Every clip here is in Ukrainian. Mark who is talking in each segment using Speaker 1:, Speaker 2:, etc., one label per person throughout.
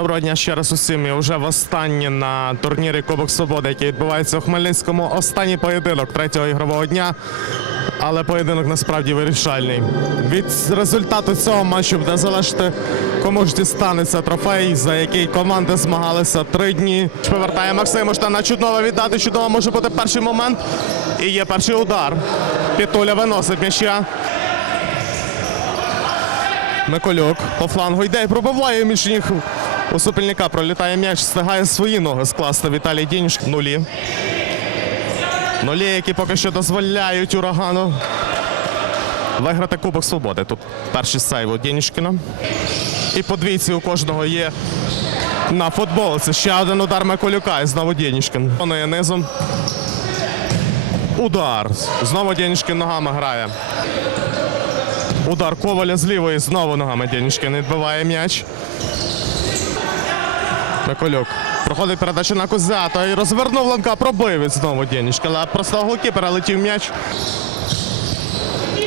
Speaker 1: Доброго дня ще раз усім. І вже востаннє на турнірі Кубок Свободи, який відбувається у Хмельницькому. Останній поєдинок третього ігрового дня. Але поєдинок насправді вирішальний. Від результату цього матчу буде залежати, кому ж дістанеться трофей, за який команди змагалися три дні. Повертає Максим можна на чудово віддати. Чудово може бути перший момент. І є перший удар. Пітуля виносить м'яча. Миколюк по флангу йде і пробиває між ніг. У супільника пролітає м'яч, встигає свої ноги скласти Віталій Дінш. Нулі. Нулі, які поки що дозволяють урагану виграти Кубок Свободи. Тут перший сейв у Дінішкіна. І по двійці у кожного є на футболці. Ще один удар Миколюка і знову Дінішкін. Виконує низом. Удар. Знову Дінішкін ногами грає. Удар Коваля з лівої знову ногами Денішкін відбиває м'яч. Миколюк. Проходить передача на Кузята і розвернув ланка, пробив від знову Денішкін. Але просто голкіпера летів м'яч.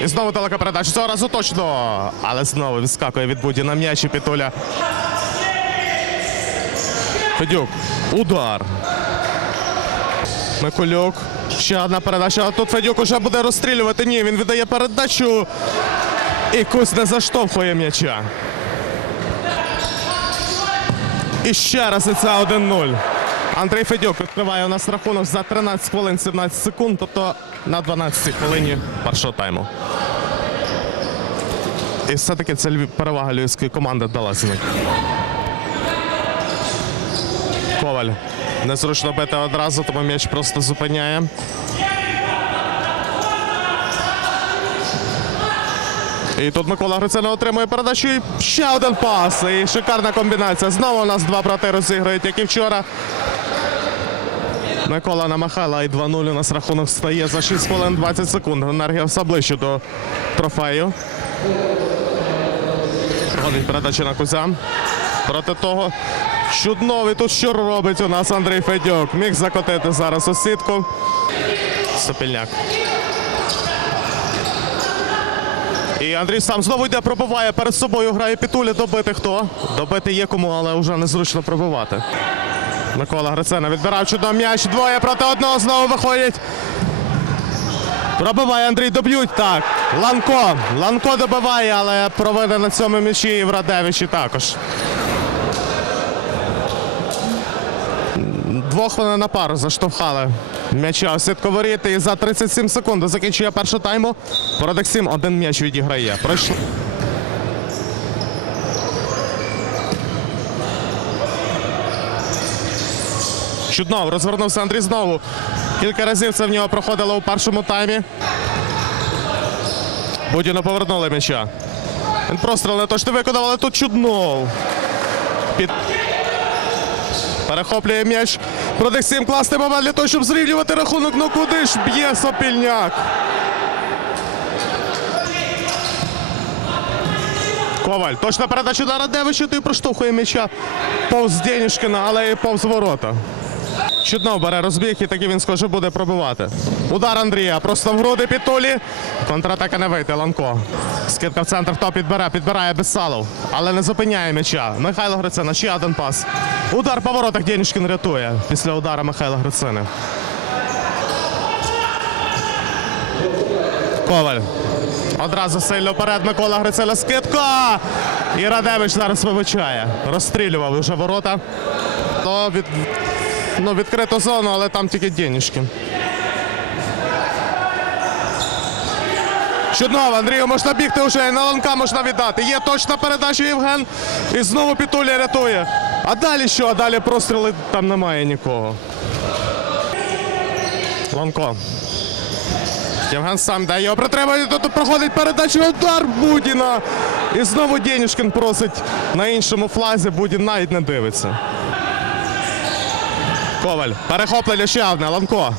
Speaker 1: І знову далека передача. Цього разу точно. Але знову відскакує від Буді на м'яч і Пітуля. Федюк. Удар. Миколюк. Ще одна передача. А тут Федюк уже буде розстрілювати. Ні, він віддає передачу. І Кусь не заштовхує м'яча. І ще раз і це 1-0. Андрій Федюк відкриває у нас рахунок за 13 хвилин 17 секунд, тобто на 12 хвилині першого тайму. І все-таки це перевага львівської команди дала знак. Коваль. Незручно бити одразу, тому м'яч просто зупиняє. І тут Микола Грицина отримує передачу. І ще один пас. І шикарна комбінація. Знову у нас два брати розіграють, як і вчора. Микола на Михайла і 2-0 у нас рахунок стає за 6 хвилин 20 секунд. Енергія все ближче до трофею. Проходить передача на Кузя. Проти того. Чудновий тут що робить у нас Андрій Федьок. Міг закотити зараз у сітку. Сопільняк. Андрій сам знову йде, пробиває перед собою, грає Пітуля. Добити хто? Добити є кому, але вже незручно пробивати. Микола Грицена відбирав чудовий м'яч. Двоє проти одного знову виходять. Пробиває Андрій, доб'ють так. Ланко. Ланко добиває, але проведе на цьому м'ячі і в Радевичі також. Двох вони на пару заштовхали м'яча у сітку. І за 37 секунд до закінчення першого тайму Породексім один м'яч відіграє. Пройшло. Чудново, розвернувся Андрій знову. Кілька разів це в нього проходило у першому таймі. Будіно повернули м'яча. Він простріл не точно виконав, але тут чуднов. Під... Перехоплює м'яч. Продексім класний момент для того, щоб зрівнювати рахунок. Ну куди ж б'є Сопільняк? Коваль. Точна передача на Радевича, той проштовхує м'яча повз Денішкіна, але і повз ворота. Чудно бере розбіг і таки він схоже буде пробивати. Удар Андрія. Просто в груди Пітулі. Контратака не вийде. Ланко. Скидка в центр. Хто підбере? Підбирає Бессалов. Але не зупиняє м'яча. Михайло Грицина. Ще один пас. Удар по воротах Денішкін рятує після удара Михайла Грицини. Коваль. Одразу сильно вперед Микола Грицеля скидка. І Радевич зараз вибачає. Розстрілював уже ворота. То від... ну, відкриту зону, але там тільки денежки. Чудново, Андрію можна бігти вже, на ланка можна віддати. Є точна передача Євген. І знову Пітуля рятує. А далі що? А далі простріли там немає нікого. Ланко. Євген сам дає його притримує. Тут проходить передача удар Будіна. І знову Денішкін просить на іншому флазі. Будін навіть не дивиться. Коваль. Перехоплення ще одне. Ланко.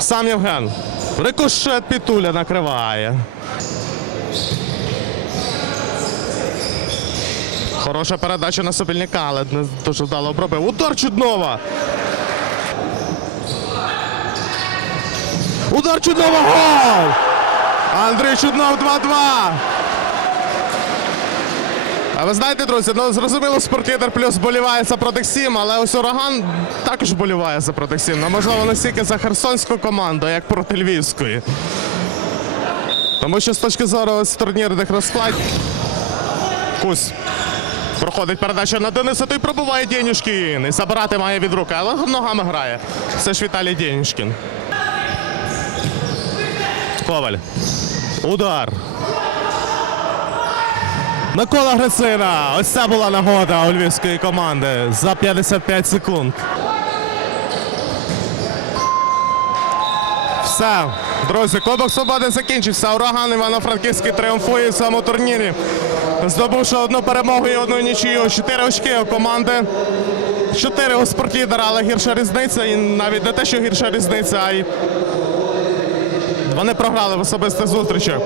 Speaker 1: Сам Євген. Рикошет Пітуля накриває. Хороша передача на Сопільника, але не дуже вдало пробив. Удар Чуднова. Удар Чуднова. Гол! Андрій Чуднов 2-2. А ви знаєте, друзі, ну зрозуміло, спортлідер плюс боліває за Протексім, але ось ураган також боліває за Протексім. Ну, можливо, не стільки за херсонську команду, як проти львівської. Тому що з точки зору ось турнірних розкладів. Кусь. Проходить передача на Дениса, той пробуває Денюшкін. І забирати має від руки, але ногами грає. Це ж Віталій Денюшкін. Коваль. Удар. Микола Грицина. Ось це була нагода у львівської команди за 55 секунд. Все, друзі, Кубок Свободи закінчився. Ураган Івано-Франківський тріумфує в цьому турнірі, здобувши одну перемогу і одну нічию. Чотири очки у команди. Чотири у спортлідера, але гірша різниця. І навіть не те, що гірша різниця, а й вони програли в особистих зустрічах.